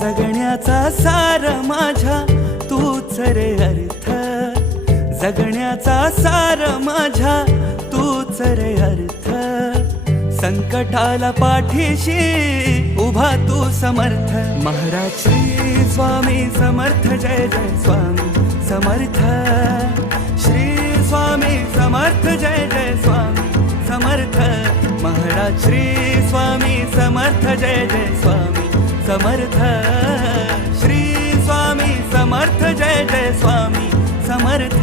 जगण्याचा सार माझ्या तूच रे अर्थ, जगण्याचा सार माझ्या तूच रे अर्थ. संकटाला पाठीशी उभा तू समर्थ. महाराज श्री स्वामी समर्थ, जय जय स्वामी समर्थ. श्री स्वामी समर्थ, जय जय स्वामी समर्थ. महाराज श्री स्वामी समर्थ, जय जय स्वामी समर्थ. श्री स्वामी समर्थ, जय जय स्वामी समर्थ.